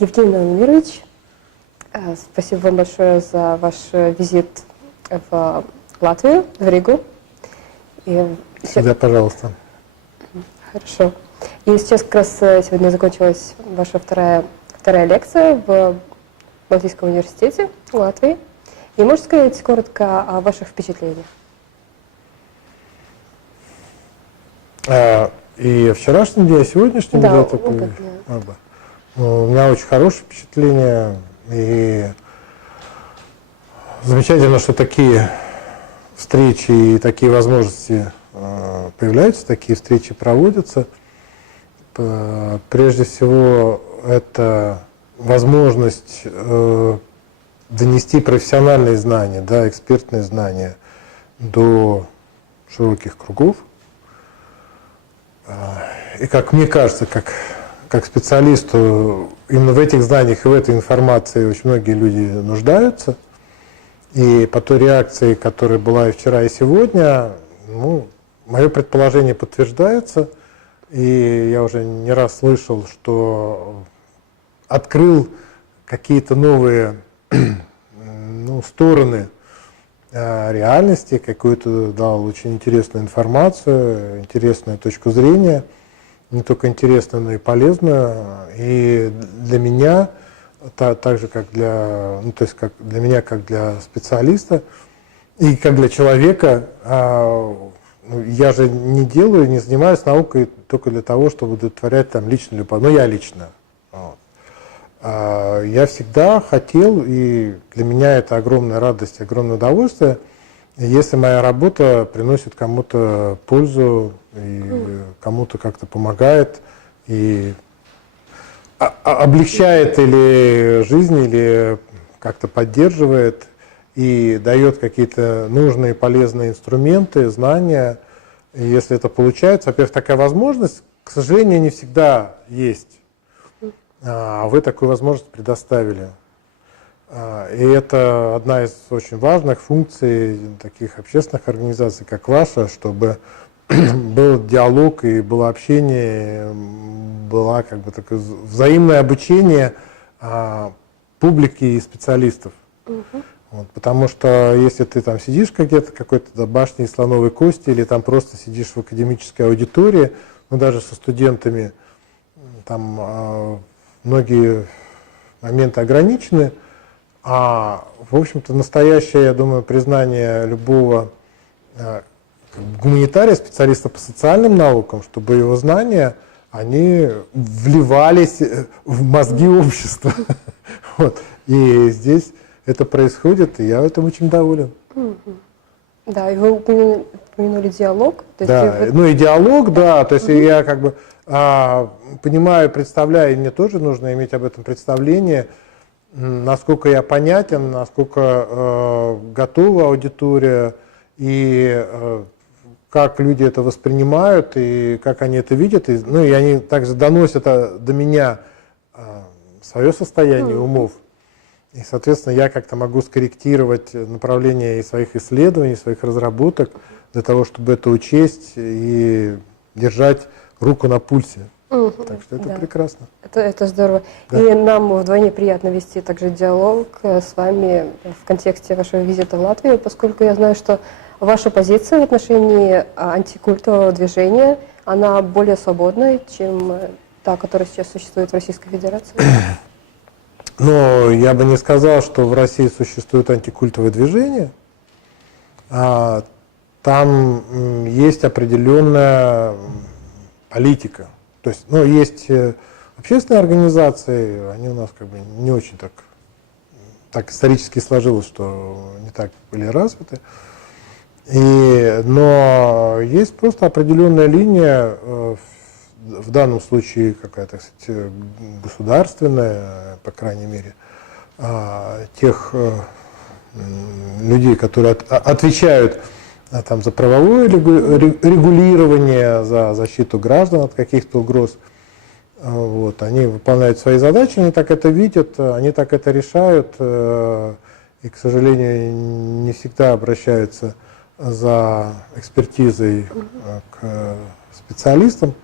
Евгений Владимирович, спасибо вам большое за ваш визит в Латвию, в Ригу. Всегда, пожалуйста. Хорошо. И сейчас как раз сегодня закончилась ваша вторая лекция в Балтийском университете в Латвии. И можете сказать коротко о ваших впечатлениях? И вчерашний день, и сегодняшний день? Да, оба. У меня очень хорошее впечатление, и замечательно, что такие встречи и такие возможности появляются, такие встречи проводятся. Прежде всего, это возможность донести профессиональные знания, да, экспертные знания до широких кругов. И, как мне кажется, как специалисту, именно в этих знаниях и в этой информации очень многие люди нуждаются. И по той реакции, которая была и вчера, и сегодня, мое предположение подтверждается. И я уже не раз слышал, что открыл какие-то новые стороны реальности, какую-то дал очень интересную информацию, интересную точку зрения. Не только интересную, но и полезную. И для меня, так же как для, как для меня, как для специалиста, и как для человека, я же не делаю, не занимаюсь наукой только для того, чтобы удовлетворять там личную любовь. Я лично. Вот. Я всегда хотел, и для меня это огромная радость, огромное удовольствие, если моя работа приносит кому-то пользу, и кому-то как-то помогает, и облегчает или жизнь, или как-то поддерживает, и дает какие-то нужные, полезные инструменты, знания. И если это получается, во-первых, такая возможность, к сожалению, не всегда есть. А вы такую возможность предоставили. И это одна из очень важных функций таких общественных организаций, как ваша, чтобы был диалог и было общение, было как бы такое взаимное обучение публики и специалистов. Вот, потому что если ты там сидишь где-то какой-то башне из слоновой кости или там просто сидишь в академической аудитории, даже со студентами, там многие моменты ограничены, а в общем-то настоящее, я думаю, признание любого гуманитария, специалиста по социальным наукам, чтобы его знания, они вливались в мозги общества. Вот. И здесь это происходит, и я этим очень доволен. Да, и вы упомянули диалог. Да, и диалог, да, то есть я как бы понимаю, представляю, и мне тоже нужно иметь об этом представление, насколько я понятен, насколько готова аудитория, и как люди это воспринимают, и как они это видят. И они также доносят до меня свое состояние умов. И, соответственно, я как-то могу скорректировать направление и своих исследований, своих разработок, для того, чтобы это учесть и держать руку на пульсе. Так что это прекрасно. Это здорово. Да. И нам вдвойне приятно вести также диалог с вами в контексте вашего визита в Латвию, поскольку я знаю, что ваша позиция в отношении антикультового движения, она более свободная, чем та, которая сейчас существует в Российской Федерации. Но я бы не сказал, что в России существует антикультовое движение. Там есть определенная политика. То есть, есть общественные организации, они у нас как бы не очень так исторически сложилось, что не так были развиты. Но есть просто определенная линия, в данном случае какая-то, кстати, государственная, по крайней мере, тех людей, которые отвечают за правовое регулирование, за защиту граждан от каких-то угроз. Вот, они выполняют свои задачи, они так это видят, они так это решают, и, к сожалению, не всегда обращаются за экспертизой к специалистам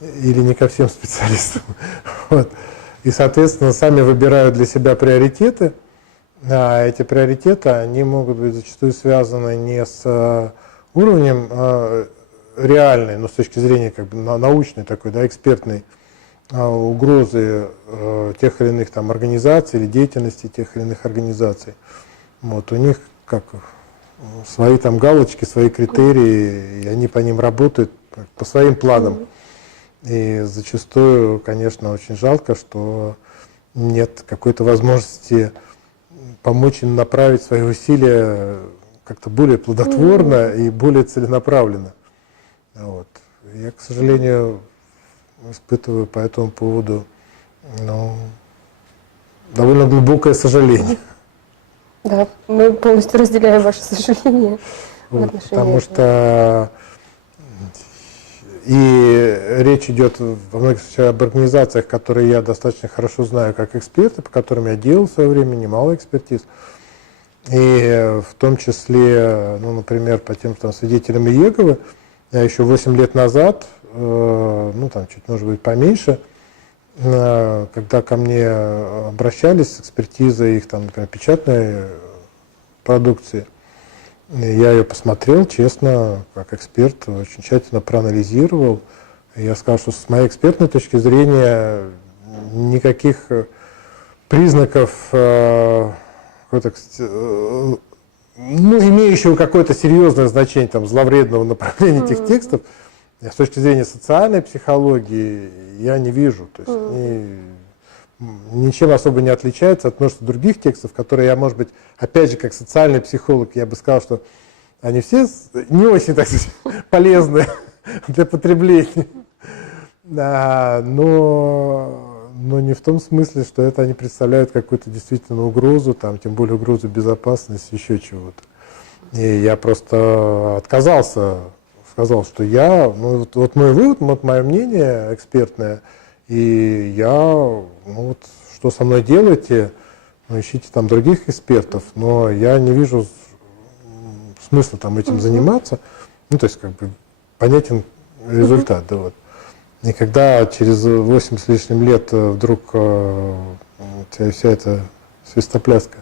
или не ко всем специалистам. Вот. И, соответственно, сами выбирают для себя приоритеты. А эти приоритеты, они могут быть зачастую связаны не с уровнем реальной, но с точки зрения как бы научной такой, да, экспертной угрозы тех или иных там организаций или деятельности тех или иных организаций. Вот, у них как свои там галочки, свои критерии, и они по ним работают по своим планам. И зачастую, конечно, очень жалко, что нет какой-то возможности помочь им направить свои усилия как-то более плодотворно и более целенаправленно. Вот. Я, к сожалению, испытываю по этому поводу довольно глубокое сожаление. Да, мы полностью разделяем ваше сожаление в Вот, отношении потому этого. что и речь идет во многих случаях об организациях, которые я достаточно хорошо знаю как эксперты, по которым я делал в свое время немало экспертиз. И в том числе, ну, например, по тем там, свидетелям Иеговы, я еще 8 лет назад, ну там чуть может быть поменьше, когда ко мне обращались с экспертизой их там, например, печатной продукции, я ее посмотрел, честно, как эксперт, очень тщательно проанализировал. Я сказал, что с моей экспертной точки зрения никаких признаков, ну, имеющего какое-то серьезное значение там, зловредного направления этих текстов, с точки зрения социальной психологии, я не вижу. То есть ничем особо не отличается от множества других текстов, которые я, может быть, опять же, как социальный психолог, я бы сказал, что они все не очень, так сказать, полезны для потребления. Но не в том смысле, что это они представляют какую-то действительно угрозу, там, тем более угрозу безопасности, еще чего-то. И я просто отказался, сказал, что ну, вот мой вывод, вот мое мнение экспертное, и я, ну вот, что со мной делаете, ну, ищите там других экспертов, но я не вижу смысла там этим заниматься, ну, то есть, как бы, понятен результат, да, вот. И когда через 8 с лишним лет вдруг вся эта свистопляска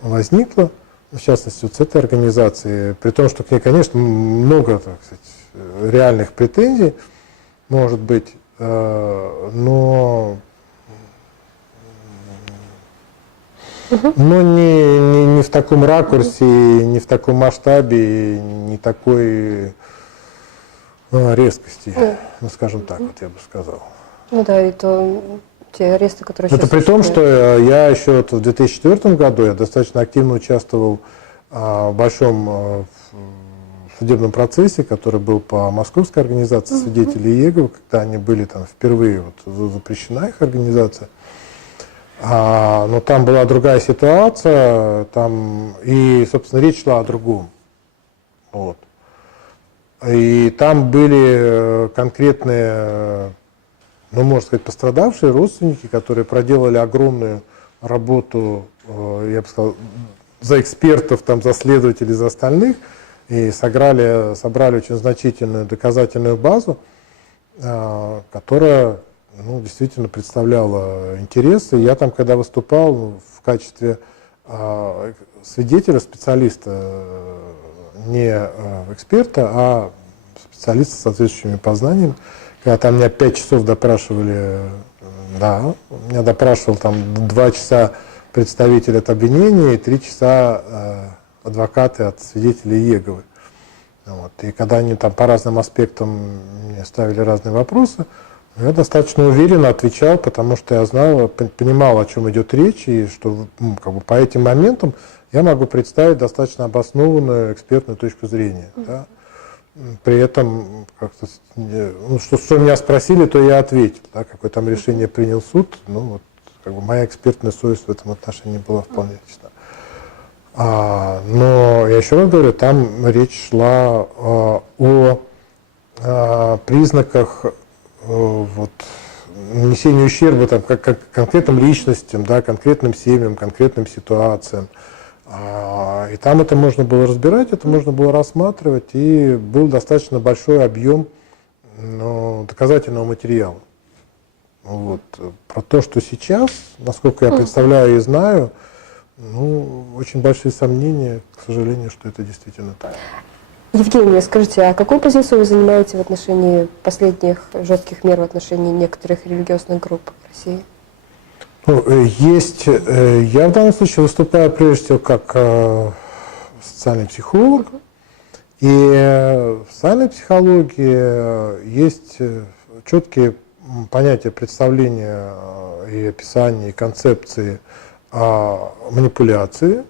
возникла, в частности, вот с этой организации, при том, что к ней, конечно, много, так сказать, реальных претензий, может быть, но не в таком ракурсе, не в таком масштабе, не такой резкости, ну, скажем так, вот я бы сказал. Ну да, и то те аресты, которые Это сейчас при том, что существуют. я еще вот в 2004 году я достаточно активно участвовал в большом судебном процессе, который был по Московской организации свидетелей Иеговы, когда они были там впервые, вот, запрещена их организация. Но там была другая ситуация, там, и, собственно, речь шла о другом. Вот. И там были конкретные, ну, можно сказать, пострадавшие родственники, которые проделали огромную работу, я бы сказал, за экспертов, там, за следователей, за остальных, и собрали очень значительную доказательную базу, которая, ну, действительно представляла интересы. Я там, когда выступал в качестве свидетеля, специалиста, не эксперта, а специалиста с соответствующими познаниями, когда там меня 5 часов допрашивали, да, меня допрашивал там 2 часа представитель от обвинения и 3 часа адвокаты от свидетелей Иеговы. Вот. И когда они там по разным аспектам мне ставили разные вопросы, я достаточно уверенно отвечал, потому что я знал, понимал, о чем идет речь, и что, ну, как бы по этим моментам я могу представить достаточно обоснованную экспертную точку зрения. Да. При этом, как-то, ну, что меня спросили, то я ответил. Да, какое там решение принял суд, ну, вот, как бы моя экспертная совесть в этом отношении была вполне честна. Но я еще раз говорю, там речь шла о признаках вот, нанесения ущерба там, как конкретным личностям, да, конкретным семьям, конкретным ситуациям. И там это можно было разбирать, это можно было рассматривать, и был достаточно большой объем доказательного материала. Вот. Про то, что сейчас, насколько я представляю и знаю, очень большие сомнения, к сожалению, что это действительно так. Евгений, скажите, а какую позицию вы занимаете в отношении последних жестких мер в отношении некоторых религиозных групп в России? Я в данном случае выступаю прежде всего как социальный психолог. И в социальной психологии есть четкие понятия, представления и описания, и концепции манипуляции,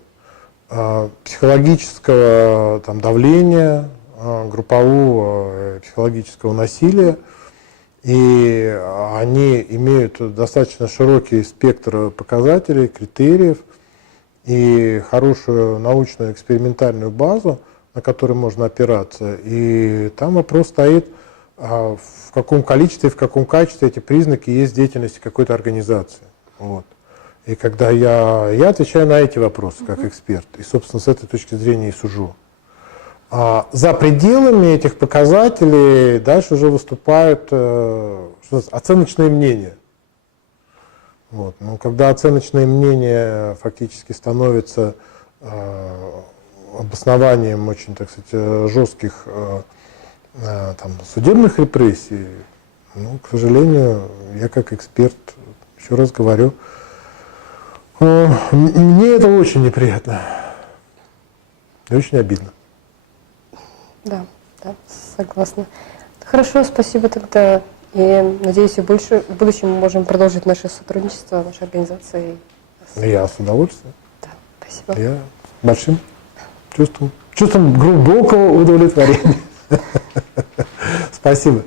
психологического давления, группового психологического насилия. И они имеют достаточно широкий спектр показателей, критериев и хорошую научную экспериментальную базу, на которой можно опираться. И там вопрос стоит, в каком количестве, в каком качестве эти признаки есть в деятельности какой-то организации. Вот. И когда я отвечаю на эти вопросы как эксперт, и, собственно, с этой точки зрения и сужу. За пределами этих показателей дальше уже выступают оценочные мнения. Вот. Но когда оценочные мнения фактически становятся обоснованием очень, так сказать, жестких судебных репрессий, к сожалению, я как эксперт, еще раз говорю, мне это очень неприятно и очень обидно. Да, согласна. Хорошо, спасибо тогда. И надеюсь, в будущем мы можем продолжить наше сотрудничество, нашей организации. Я с удовольствием. Да, спасибо. Я большим чувством глубокого удовлетворения. Спасибо.